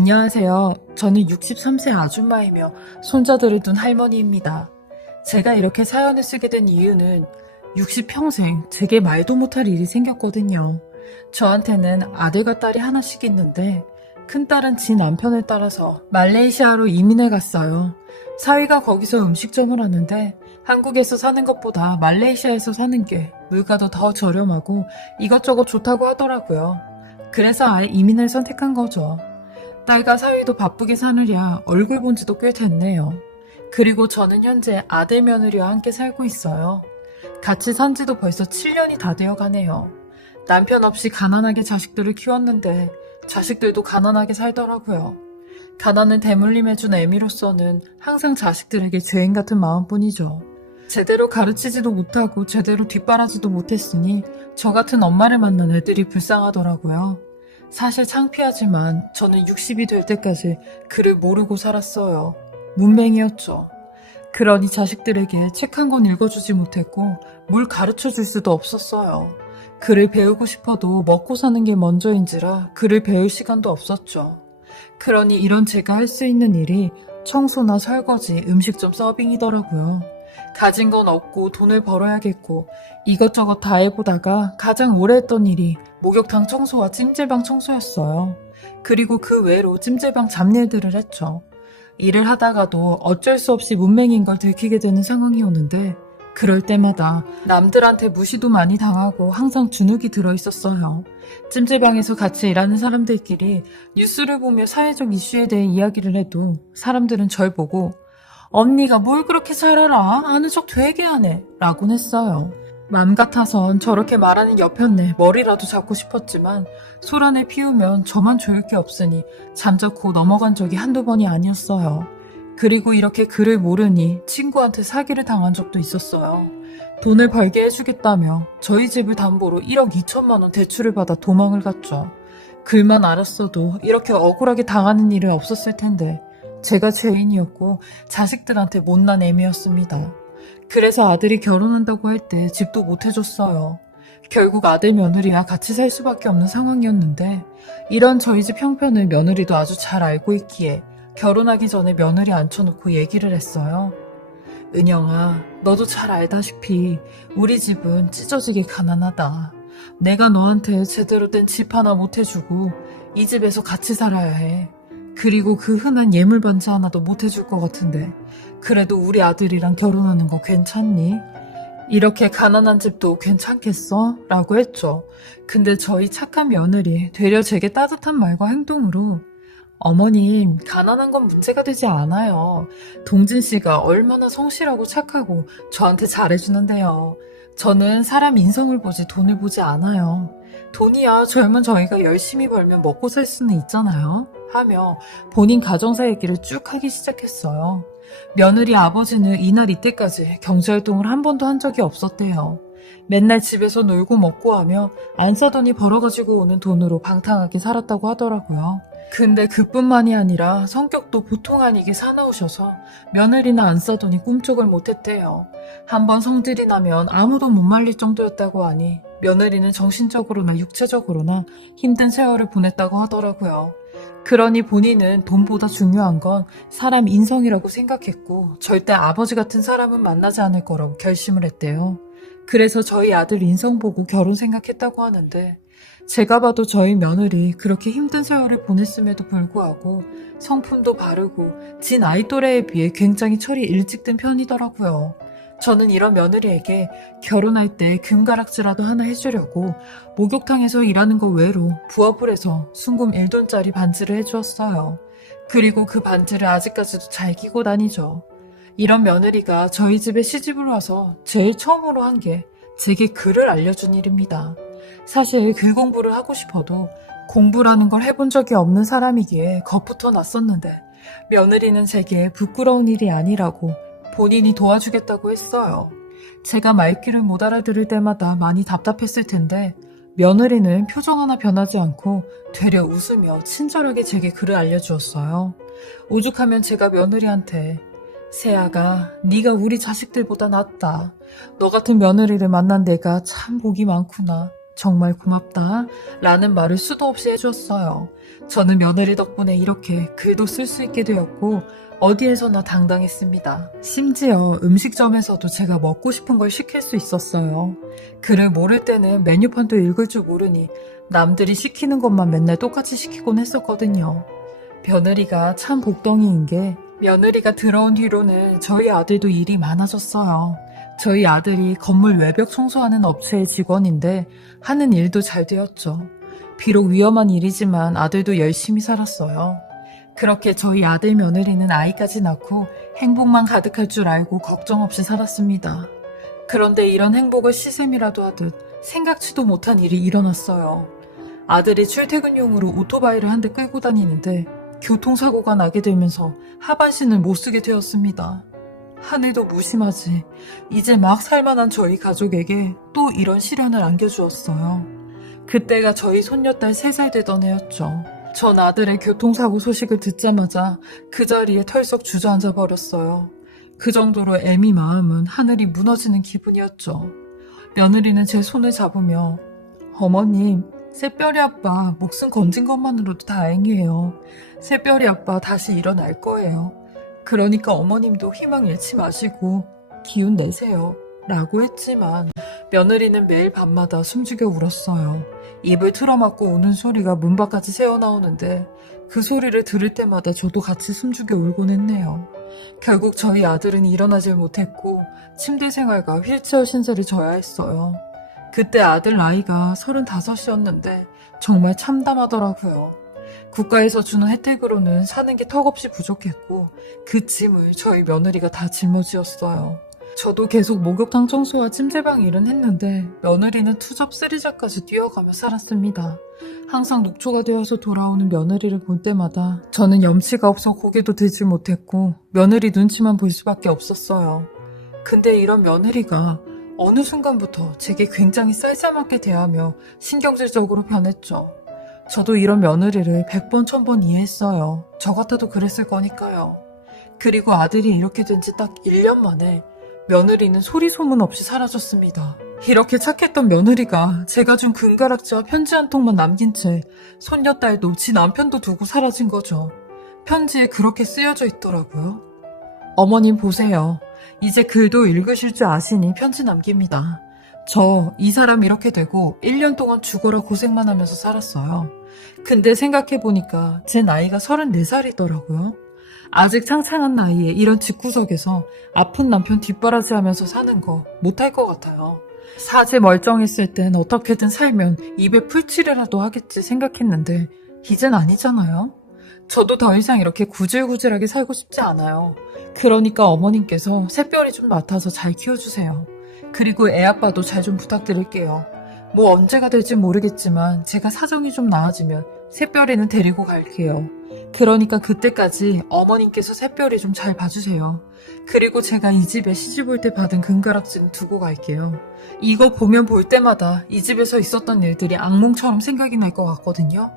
안녕하세요. 저는 63세 아줌마이며 손자들을 둔 할머니입니다. 제가 이렇게 사연을 쓰게 된 이유는 60평생 제게 말도 못할 일이 생겼거든요. 저한테는 아들과 딸이 하나씩 있는데 큰딸은 지 남편을 따라서 말레이시아로 이민을 갔어요. 사위가 거기서 음식점을 하는데 한국에서 사는 것보다 말레이시아에서 사는 게 물가도 더 저렴하고 이것저것 좋다고 하더라고요. 그래서 아예 이민을 선택한 거죠. 딸과 사위도 바쁘게 사느랴 얼굴 본 지도 꽤 됐네요. 그리고 저는 현재 아들 며느리와 함께 살고 있어요. 같이 산 지도 벌써 7년이 다 되어 가네요. 남편 없이 가난하게 자식들을 키웠는데 자식들도 가난하게 살더라고요. 가난을 대물림해준 애미로서는 항상 자식들에게 죄인 같은 마음뿐이죠. 제대로 가르치지도 못하고 제대로 뒷바라지도 못했으니 저 같은 엄마를 만난 애들이 불쌍하더라고요. 사실 창피하지만 저는 60이 될 때까지 글을 모르고 살았어요. 문맹이었죠. 그러니 자식들에게 책 한 권 읽어주지 못했고 뭘 가르쳐줄 수도 없었어요. 글을 배우고 싶어도 먹고 사는 게 먼저인지라 글을 배울 시간도 없었죠. 그러니 이런 제가 할 수 있는 일이 청소나 설거지, 음식점 서빙이더라고요. 가진 건 없고 돈을 벌어야겠고 이것저것 다 해보다가 가장 오래 했던 일이 목욕탕 청소와 찜질방 청소였어요. 그리고 그 외로 찜질방 잡일들을 했죠. 일을 하다가도 어쩔 수 없이 문맹인 걸 들키게 되는 상황이 오는데 그럴 때마다 남들한테 무시도 많이 당하고 항상 주눅이 들어있었어요. 찜질방에서 같이 일하는 사람들끼리 뉴스를 보며 사회적 이슈에 대해 이야기를 해도 사람들은 절 보고 언니가 뭘 그렇게 잘 알아? 아는 척 되게 하네 라곤 했어요. 맘 같아선 저렇게 말하는 옆편내 머리라도 잡고 싶었지만 소란을 피우면 저만 좋을 게 없으니 잠자코 넘어간 적이 한두 번이 아니었어요. 그리고 이렇게 글을 모르니 친구한테 사기를 당한 적도 있었어요. 돈을 벌게 해주겠다며 저희 집을 담보로 1억 2천만 원 대출을 받아 도망을 갔죠. 글만 알았어도 이렇게 억울하게 당하는 일은 없었을 텐데 제가 죄인이었고 자식들한테 못난 애미였습니다. 그래서 아들이 결혼한다고 할 때 집도 못 해줬어요. 결국 아들 며느리와 같이 살 수밖에 없는 상황이었는데 이런 저희 집 형편을 며느리도 아주 잘 알고 있기에 결혼하기 전에 며느리 앉혀놓고 얘기를 했어요. 은영아, 너도 잘 알다시피 우리 집은 찢어지게 가난하다. 내가 너한테 제대로 된 집 하나 못 해주고 이 집에서 같이 살아야 해. 그리고 그 흔한 예물 반지 하나도 못 해줄 것 같은데 그래도 우리 아들이랑 결혼하는 거 괜찮니? 이렇게 가난한 집도 괜찮겠어? 라고 했죠. 근데 저희 착한 며느리 되려 제게 따뜻한 말과 행동으로 어머님, 가난한 건 문제가 되지 않아요. 동진 씨가 얼마나 성실하고 착하고 저한테 잘해주는데요. 저는 사람 인성을 보지 돈을 보지 않아요. 돈이야 젊은 저희가 열심히 벌면 먹고 살 수는 있잖아요. 하며 본인 가정사 얘기를 쭉 하기 시작했어요. 며느리 아버지는 이날 이때까지 경제활동을 한 번도 한 적이 없었대요. 맨날 집에서 놀고 먹고 하며 안 써더니 벌어가지고 오는 돈으로 방탕하게 살았다고 하더라고요. 근데 그뿐만이 아니라 성격도 보통 아니게 사나우셔서 며느리나 안 싸더니 꿈쩍을 못했대요. 한번 성질이 나면 아무도 못 말릴 정도였다고 하니 며느리는 정신적으로나 육체적으로나 힘든 세월을 보냈다고 하더라고요. 그러니 본인은 돈보다 중요한 건 사람 인성이라고 생각했고 절대 아버지 같은 사람은 만나지 않을 거라고 결심을 했대요. 그래서 저희 아들 인성 보고 결혼 생각했다고 하는데 제가 봐도 저희 며느리 그렇게 힘든 세월을 보냈음에도 불구하고 성품도 바르고 지 나이 또래에 비해 굉장히 철이 일찍 든 편이더라고요. 저는 이런 며느리에게 결혼할 때 금가락지라도 하나 해주려고 목욕탕에서 일하는 거 외로 부업을 해서 순금 1돈짜리 반지를 해주었어요. 그리고 그 반지를 아직까지도 잘 끼고 다니죠. 이런 며느리가 저희 집에 시집을 와서 제일 처음으로 한 게 제게 글을 알려준 일입니다. 사실 글 공부를 하고 싶어도 공부라는 걸 해본 적이 없는 사람이기에 겁부터 났었는데 며느리는 제게 부끄러운 일이 아니라고 본인이 도와주겠다고 했어요. 제가 말귀를 못 알아들을 때마다 많이 답답했을 텐데 며느리는 표정 하나 변하지 않고 되려 웃으며 친절하게 제게 글을 알려주었어요. 오죽하면 제가 며느리한테 세아가 네가 우리 자식들보다 낫다. 너 같은 며느리를 만난 내가 참 복이 많구나. 정말 고맙다 라는 말을 수도 없이 해주었어요. 저는 며느리 덕분에 이렇게 글도 쓸 수 있게 되었고 어디에서나 당당했습니다. 심지어 음식점에서도 제가 먹고 싶은 걸 시킬 수 있었어요. 글을 모를 때는 메뉴판도 읽을 줄 모르니 남들이 시키는 것만 맨날 똑같이 시키곤 했었거든요. 며느리가 참 복덩이인 게 며느리가 들어온 뒤로는 저희 아들도 일이 많아졌어요. 저희 아들이 건물 외벽 청소하는 업체의 직원인데 하는 일도 잘 되었죠. 비록 위험한 일이지만 아들도 열심히 살았어요. 그렇게 저희 아들 며느리는 아이까지 낳고 행복만 가득할 줄 알고 걱정 없이 살았습니다. 그런데 이런 행복을 시샘이라도 하듯 생각지도 못한 일이 일어났어요. 아들이 출퇴근용으로 오토바이를 한 대 끌고 다니는데 교통사고가 나게 되면서 하반신을 못 쓰게 되었습니다. 하늘도 무심하지. 이제 막 살만한 저희 가족에게 또 이런 시련을 안겨주었어요. 그때가 저희 손녀딸 3살 되던 해였죠. 전 아들의 교통사고 소식을 듣자마자 그 자리에 털썩 주저앉아 버렸어요. 그 정도로 애미 마음은 하늘이 무너지는 기분이었죠. 며느리는 제 손을 잡으며 어머님, 새별이 아빠 목숨 건진 것만으로도 다행이에요. 새별이 아빠 다시 일어날 거예요. 그러니까 어머님도 희망 잃지 마시고 기운 내세요. 라고 했지만 며느리는 매일 밤마다 숨죽여 울었어요. 입을 틀어막고 우는 소리가 문 밖까지 새어나오는데 그 소리를 들을 때마다 저도 같이 숨죽여 울곤 했네요. 결국 저희 아들은 일어나질 못했고 침대 생활과 휠체어 신세를 져야 했어요. 그때 아들 나이가 35이었는데 정말 참담하더라고요. 국가에서 주는 혜택으로는 사는 게 턱없이 부족했고 그 짐을 저희 며느리가 다 짊어지었어요. 저도 계속 목욕탕 청소와 찜질방 일은 했는데 며느리는 투잡 쓰리잡까지 뛰어가며 살았습니다. 항상 녹초가 되어서 돌아오는 며느리를 볼 때마다 저는 염치가 없어 고개도 들지 못했고 며느리 눈치만 볼 수밖에 없었어요. 근데 이런 며느리가 어느 순간부터 제게 굉장히 쌀쌀맞게 대하며 신경질적으로 변했죠. 저도 이런 며느리를 100번 1000번 이해했어요. 저 같아도 그랬을 거니까요. 그리고 아들이 이렇게 된 지 딱 1년 만에 며느리는 소리 소문 없이 사라졌습니다. 이렇게 착했던 며느리가 제가 준 금가락지와 편지 한 통만 남긴 채 손녀딸도 지 남편도 두고 사라진 거죠. 편지에 그렇게 쓰여져 있더라고요. 어머님 보세요. 이제 글도 읽으실 줄 아시니 편지 남깁니다. 저 이 사람 이렇게 되고 1년 동안 죽어라 고생만 하면서 살았어요. 근데 생각해보니까 제 나이가 34살이더라고요. 아직 창창한 나이에 이런 집구석에서 아픈 남편 뒷바라지하면서 사는 거 못할 것 같아요. 사지 멀쩡했을 땐 어떻게든 살면 입에 풀칠이라도 하겠지 생각했는데 이젠 아니잖아요. 저도 더 이상 이렇게 구질구질하게 살고 싶지 않아요. 그러니까 어머님께서 새별이 좀 맡아서 잘 키워주세요. 그리고 애 아빠도 잘 좀 부탁드릴게요. 뭐 언제가 될진 모르겠지만 제가 사정이 좀 나아지면 새별이는 데리고 갈게요. 그러니까 그때까지 어머님께서 새별이 좀 잘 봐주세요. 그리고 제가 이 집에 시집 올 때 받은 금가락지는 두고 갈게요. 이거 보면 볼 때마다 이 집에서 있었던 일들이 악몽처럼 생각이 날 것 같거든요.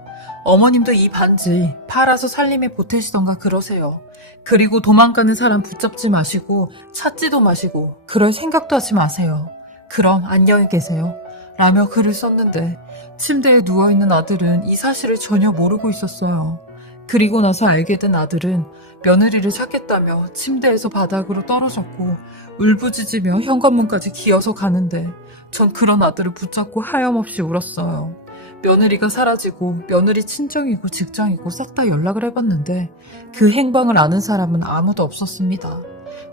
어머님도 이 반지 팔아서 살림에 보태시던가 그러세요. 그리고 도망가는 사람 붙잡지 마시고 찾지도 마시고 그럴 생각도 하지 마세요. 그럼 안녕히 계세요. 라며 글을 썼는데 침대에 누워있는 아들은 이 사실을 전혀 모르고 있었어요. 그리고 나서 알게 된 아들은 며느리를 찾겠다며 침대에서 바닥으로 떨어졌고 울부짖으며 현관문까지 기어서 가는데 전 그런 아들을 붙잡고 하염없이 울었어요. 며느리가 사라지고 며느리 친정이고 직장이고 싹 다 연락을 해봤는데 그 행방을 아는 사람은 아무도 없었습니다.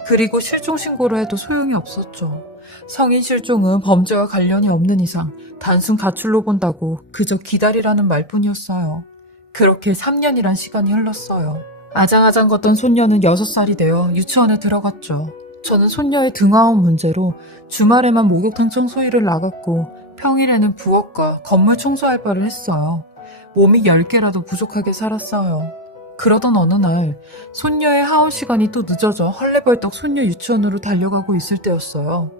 그리고 실종 신고를 해도 소용이 없었죠. 성인 실종은 범죄와 관련이 없는 이상 단순 가출로 본다고 그저 기다리라는 말뿐이었어요. 그렇게 3년이란 시간이 흘렀어요. 아장아장 걷던 손녀는 6살이 되어 유치원에 들어갔죠. 저는 손녀의 등하원 문제로 주말에만 목욕탕 청소일을 나갔고 평일에는 부엌과 건물 청소 알바를 했어요. 몸이 10개라도 부족하게 살았어요. 그러던 어느 날 손녀의 하원 시간이 또 늦어져 헐레벌떡 손녀 유치원으로 달려가고 있을 때였어요.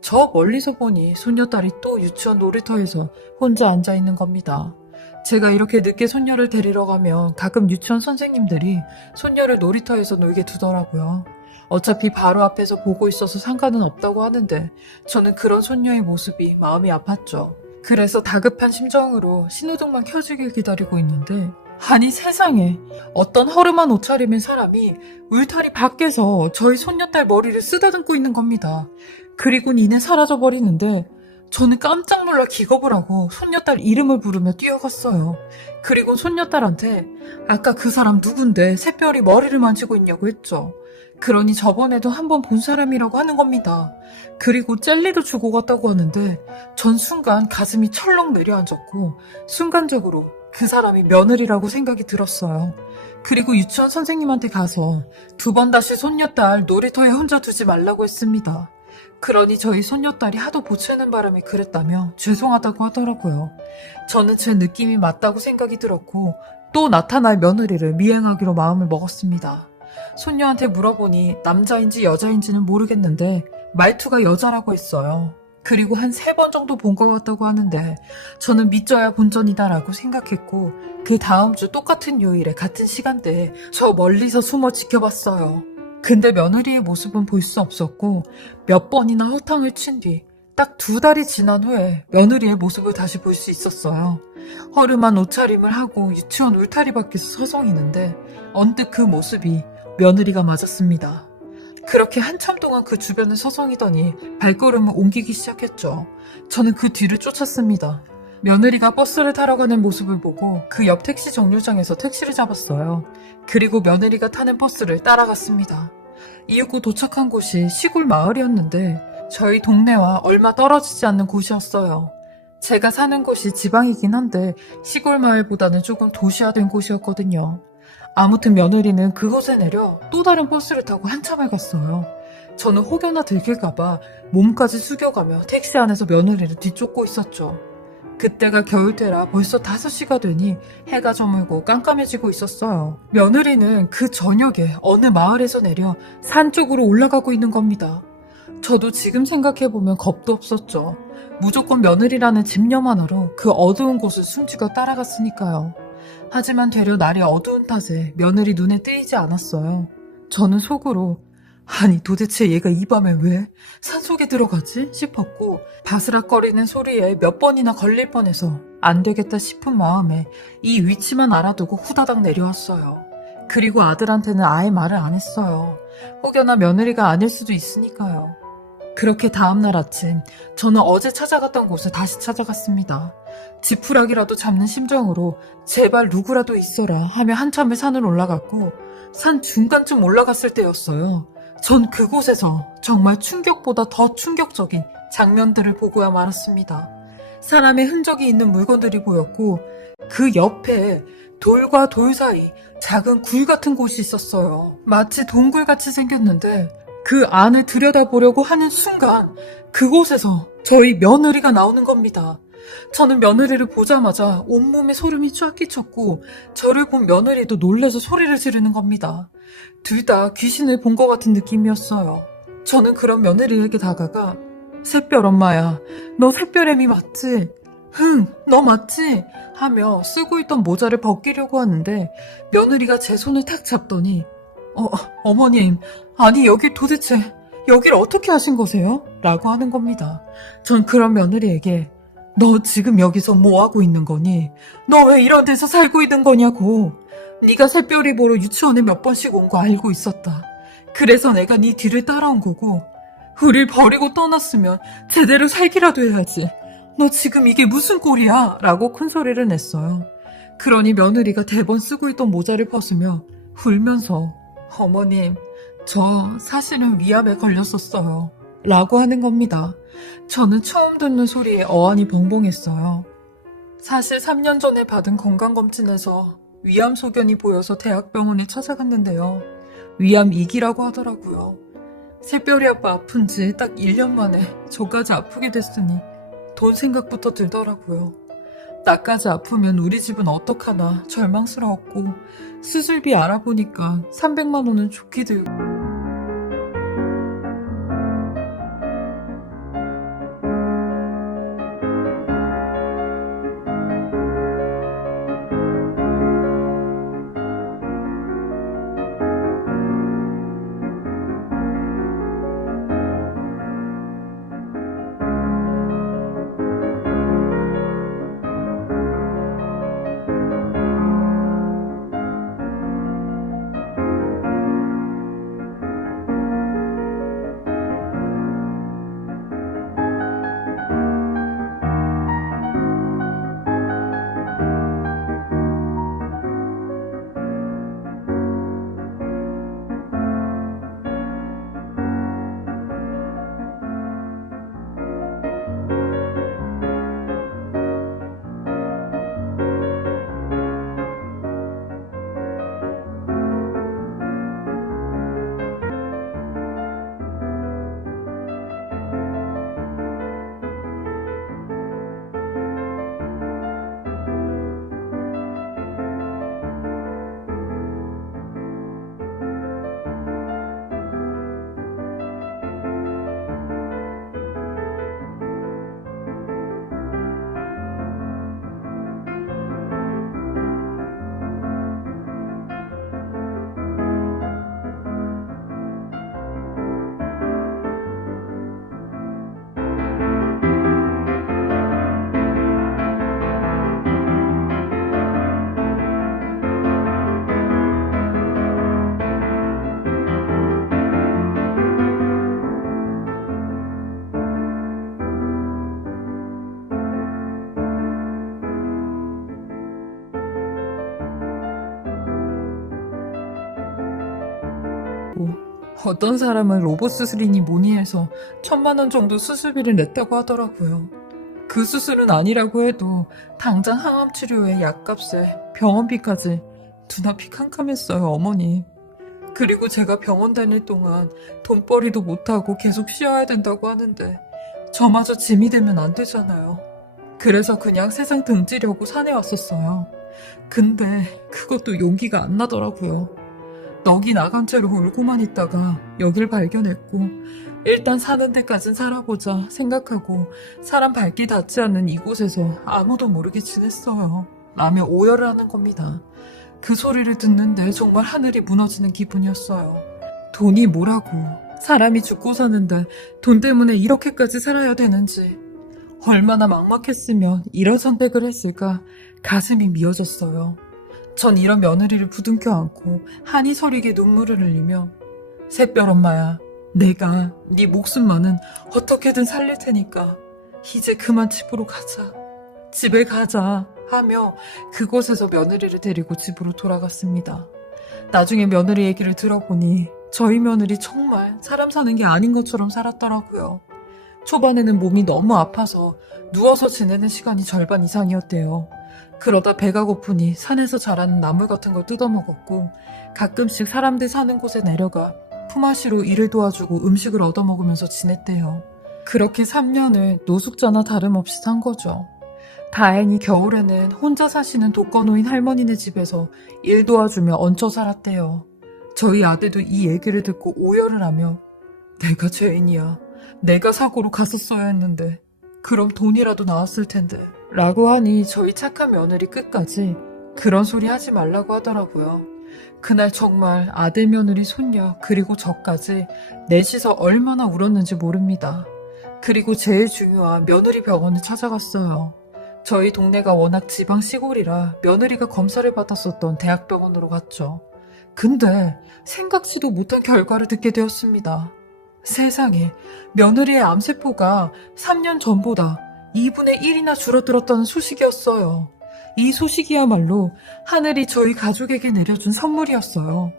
저 멀리서 보니 손녀딸이 또 유치원 놀이터에서 혼자 앉아있는 겁니다. 제가 이렇게 늦게 손녀를 데리러 가면 가끔 유치원 선생님들이 손녀를 놀이터에서 놀게 두더라고요. 어차피 바로 앞에서 보고 있어서 상관은 없다고 하는데 저는 그런 손녀의 모습이 마음이 아팠죠. 그래서 다급한 심정으로 신호등만 켜지길 기다리고 있는데, 아니 세상에, 어떤 허름한 옷차림의 사람이 울타리 밖에서 저희 손녀딸 머리를 쓰다듬고 있는 겁니다. 그리고 이내 사라져버리는데, 저는 깜짝 놀라 기겁을 하고 손녀딸 이름을 부르며 뛰어갔어요. 그리고 손녀딸한테 아까 그 사람 누군데 새별이 머리를 만지고 있냐고 했죠. 그러니 저번에도 한번 본 사람이라고 하는 겁니다. 그리고 젤리도 주고 갔다고 하는데 전 순간 가슴이 철렁 내려앉았고 순간적으로 그 사람이 며느리라고 생각이 들었어요. 그리고 유치원 선생님한테 가서 2번 다시 손녀딸 놀이터에 혼자 두지 말라고 했습니다. 그러니 저희 손녀딸이 하도 보채는 바람에 그랬다며 죄송하다고 하더라고요. 저는 제 느낌이 맞다고 생각이 들었고 또 나타날 며느리를 미행하기로 마음을 먹었습니다. 손녀한테 물어보니 남자인지 여자인지는 모르겠는데 말투가 여자라고 했어요. 그리고 한 3번 정도 본 것 같다고 하는데 저는 믿져야 본전이다라고 생각했고 그 다음 주 똑같은 요일에 같은 시간대에 저 멀리서 숨어 지켜봤어요. 근데 며느리의 모습은 볼 수 없었고 몇 번이나 허탕을 친 뒤 딱 2달이 지난 후에 며느리의 모습을 다시 볼 수 있었어요. 허름한 옷차림을 하고 유치원 울타리 밖에서 서성이는데 언뜻 그 모습이 며느리가 맞았습니다. 그렇게 한참 동안 그 주변을 서성이더니 발걸음을 옮기기 시작했죠. 저는 그 뒤를 쫓았습니다. 며느리가 버스를 타러 가는 모습을 보고 그 옆 택시 정류장에서 택시를 잡았어요. 그리고 며느리가 타는 버스를 따라갔습니다. 이윽고 도착한 곳이 시골 마을이었는데 저희 동네와 얼마 떨어지지 않는 곳이었어요. 제가 사는 곳이 지방이긴 한데 시골 마을보다는 조금 도시화된 곳이었거든요. 아무튼 며느리는 그곳에 내려 또 다른 버스를 타고 한참을 갔어요. 저는 혹여나 들킬까봐 몸까지 숙여가며 택시 안에서 며느리를 뒤쫓고 있었죠. 그때가 겨울때라 벌써 5시가 되니 해가 저물고 깜깜해지고 있었어요. 며느리는 그 저녁에 어느 마을에서 내려 산 쪽으로 올라가고 있는 겁니다. 저도 지금 생각해보면 겁도 없었죠. 무조건 며느리라는 집념 하나로 그 어두운 곳을 숨죽여 따라갔으니까요. 하지만 되려 날이 어두운 탓에 며느리 눈에 띄지 않았어요. 저는 속으로 아니 도대체 얘가 이 밤에 왜 산속에 들어가지? 싶었고 바스락거리는 소리에 몇 번이나 걸릴 뻔해서 안 되겠다 싶은 마음에 이 위치만 알아두고 후다닥 내려왔어요. 그리고 아들한테는 아예 말을 안 했어요. 혹여나 며느리가 아닐 수도 있으니까요. 그렇게 다음날 아침 저는 어제 찾아갔던 곳을 다시 찾아갔습니다. 지푸라기라도 잡는 심정으로 제발 누구라도 있어라 하며 한참을 산을 올라갔고 산 중간쯤 올라갔을 때였어요. 전 그곳에서 정말 충격보다 더 충격적인 장면들을 보고야 말았습니다. 사람의 흔적이 있는 물건들이 보였고 그 옆에 돌과 돌 사이 작은 굴 같은 곳이 있었어요. 마치 동굴같이 생겼는데 그 안을 들여다보려고 하는 순간 그곳에서 저희 며느리가 나오는 겁니다. 저는 며느리를 보자마자 온몸에 소름이 쫙 끼쳤고 저를 본 며느리도 놀라서 소리를 지르는 겁니다. 둘 다 귀신을 본 것 같은 느낌이었어요. 저는 그런 며느리에게 다가가 샛별 엄마야, 너 샛별애미 맞지? 흥, 너 맞지? 하며 쓰고 있던 모자를 벗기려고 하는데 며느리가 제 손을 탁 잡더니 어머님, 아니 여길 어떻게 하신 거세요? 라고 하는 겁니다. 전 그런 며느리에게 너 지금 여기서 뭐 하고 있는 거니? 너 왜 이런 데서 살고 있는 거냐고. 네가 샛별이 보러 유치원에 몇 번씩 온 거 알고 있었다. 그래서 내가 네 뒤를 따라온 거고 우릴 버리고 떠났으면 제대로 살기라도 해야지. 너 지금 이게 무슨 꼴이야? 라고 큰 소리를 냈어요. 그러니 며느리가 대번 쓰고 있던 모자를 벗으며 울면서 어머님, 저 사실은 위암에 걸렸었어요. 라고 하는 겁니다. 저는 처음 듣는 소리에 어안이 벙벙했어요. 사실 3년 전에 받은 건강검진에서 위암 소견이 보여서 대학병원에 찾아갔는데요. 위암 2기라고 하더라고요. 새별이 아빠 아픈 지 딱 1년 만에 저까지 아프게 됐으니 돈 생각부터 들더라고요. 나까지 아프면 우리 집은 어떡하나 절망스러웠고 수술비 알아보니까 300만 원은 좋게 들고 어떤 사람은 로봇 수술이니 뭐니 해서 1,000만 원 정도 수술비를 냈다고 하더라고요. 그 수술은 아니라고 해도 당장 항암 치료에 약값에 병원비까지 눈앞이 캄캄했어요, 어머니. 그리고 제가 병원 다닐 동안 돈벌이도 못하고 계속 쉬어야 된다고 하는데 저마저 짐이 되면 안 되잖아요. 그래서 그냥 세상 등지려고 산에 왔었어요. 근데 그것도 용기가 안 나더라고요. 넋이 나간 채로 울고만 있다가 여길 발견했고 일단 사는 데까진 살아보자 생각하고 사람 발길 닿지 않는 이곳에서 아무도 모르게 지냈어요. 라며 오열을 하는 겁니다. 그 소리를 듣는데 정말 하늘이 무너지는 기분이었어요. 돈이 뭐라고, 사람이 죽고 사는데 돈 때문에 이렇게까지 살아야 되는지, 얼마나 막막했으면 이런 선택을 했을까 가슴이 미어졌어요. 전 이런 며느리를 부둥켜 안고 한이 서리게 눈물을 흘리며 새별 엄마야, 내가 네 목숨만은 어떻게든 살릴 테니까 이제 그만 집으로 가자. 집에 가자 하며 그곳에서 며느리를 데리고 집으로 돌아갔습니다. 나중에 며느리 얘기를 들어보니 저희 며느리 정말 사람 사는 게 아닌 것처럼 살았더라고요. 초반에는 몸이 너무 아파서 누워서 지내는 시간이 절반 이상이었대요. 그러다 배가 고프니 산에서 자라는 나물 같은 걸 뜯어먹었고 가끔씩 사람들 사는 곳에 내려가 품앗이로 일을 도와주고 음식을 얻어먹으면서 지냈대요. 그렇게 3년을 노숙자나 다름없이 산 거죠. 다행히 겨울에는 혼자 사시는 독거노인 할머니네 집에서 일 도와주며 얹혀 살았대요. 저희 아들도 이 얘기를 듣고 오열을 하며 내가 죄인이야. 내가 사고로 갔었어야 했는데 그럼 돈이라도 나왔을 텐데 라고 하니 저희 착한 며느리 끝까지 그런 소리 하지 말라고 하더라고요. 그날 정말 아들, 며느리, 손녀 그리고 저까지 넷이서 얼마나 울었는지 모릅니다. 그리고 제일 중요한 며느리 병원을 찾아갔어요. 저희 동네가 워낙 지방 시골이라 며느리가 검사를 받았었던 대학병원으로 갔죠. 근데 생각지도 못한 결과를 듣게 되었습니다. 세상에, 며느리의 암세포가 3년 전보다 2분의 1이나 줄어들었다는 소식이었어요. 이 소식이야말로 하늘이 저희 가족에게 내려준 선물이었어요.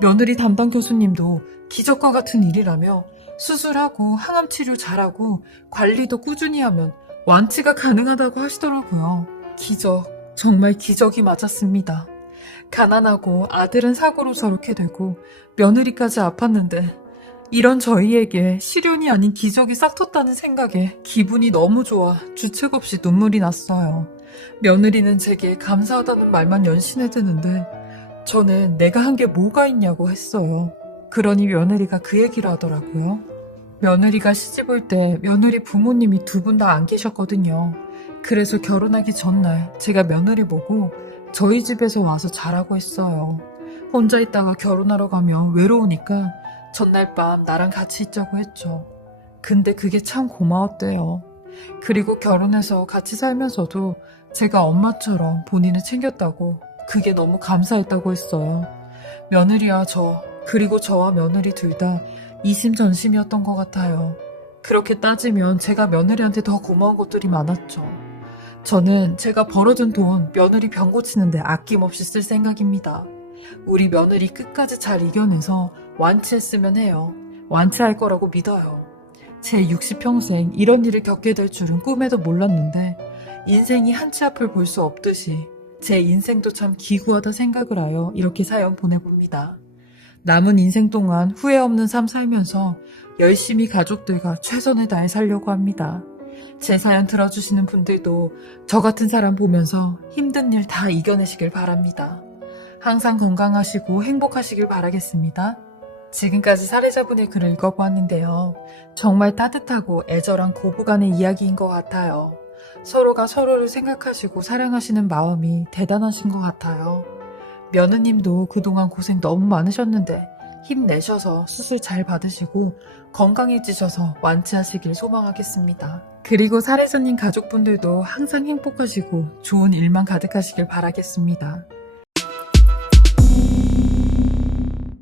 며느리 담당 교수님도 기적과 같은 일이라며 수술하고 항암치료 잘하고 관리도 꾸준히 하면 완치가 가능하다고 하시더라고요. 기적, 정말 기적이 맞았습니다. 가난하고 아들은 사고로 저렇게 되고 며느리까지 아팠는데 이런 저희에게 시련이 아닌 기적이 싹 텄다는 생각에 기분이 너무 좋아 주책 없이 눈물이 났어요. 며느리는 제게 감사하다는 말만 연신해 드는데 저는 내가 한 게 뭐가 있냐고 했어요. 그러니 며느리가 그 얘기를 하더라고요. 며느리가 시집 올 때 며느리 부모님이 두 분 다 안 계셨거든요. 그래서 결혼하기 전날 제가 며느리 보고 저희 집에서 와서 자라고 했어요. 혼자 있다가 결혼하러 가면 외로우니까 전날 밤 나랑 같이 있자고 했죠. 근데 그게 참 고마웠대요. 그리고 결혼해서 같이 살면서도 제가 엄마처럼 본인을 챙겼다고 그게 너무 감사했다고 했어요. 며느리와 저, 그리고 저와 며느리 둘 다 이심전심이었던 것 같아요. 그렇게 따지면 제가 며느리한테 더 고마운 것들이 많았죠. 저는 제가 벌어둔 돈 며느리 병 고치는데 아낌없이 쓸 생각입니다. 우리 며느리 끝까지 잘 이겨내서 완치했으면 해요. 완치할 거라고 믿어요. 제 60평생 이런 일을 겪게 될 줄은 꿈에도 몰랐는데 인생이 한치 앞을 볼 수 없듯이 제 인생도 참 기구하다 생각을 하여 이렇게 사연 보내봅니다. 남은 인생 동안 후회 없는 삶 살면서 열심히 가족들과 최선을 다해 살려고 합니다. 제 사연 들어주시는 분들도 저 같은 사람 보면서 힘든 일 다 이겨내시길 바랍니다. 항상 건강하시고 행복하시길 바라겠습니다. 지금까지 사례자분의 글을 읽어보았는데요. 정말 따뜻하고 애절한 고부간의 이야기인 것 같아요. 서로가 서로를 생각하시고 사랑하시는 마음이 대단하신 것 같아요. 며느님도 그동안 고생 너무 많으셨는데 힘내셔서 수술 잘 받으시고 건강해지셔서 완치하시길 소망하겠습니다. 그리고 사례자님 가족분들도 항상 행복하시고 좋은 일만 가득하시길 바라겠습니다.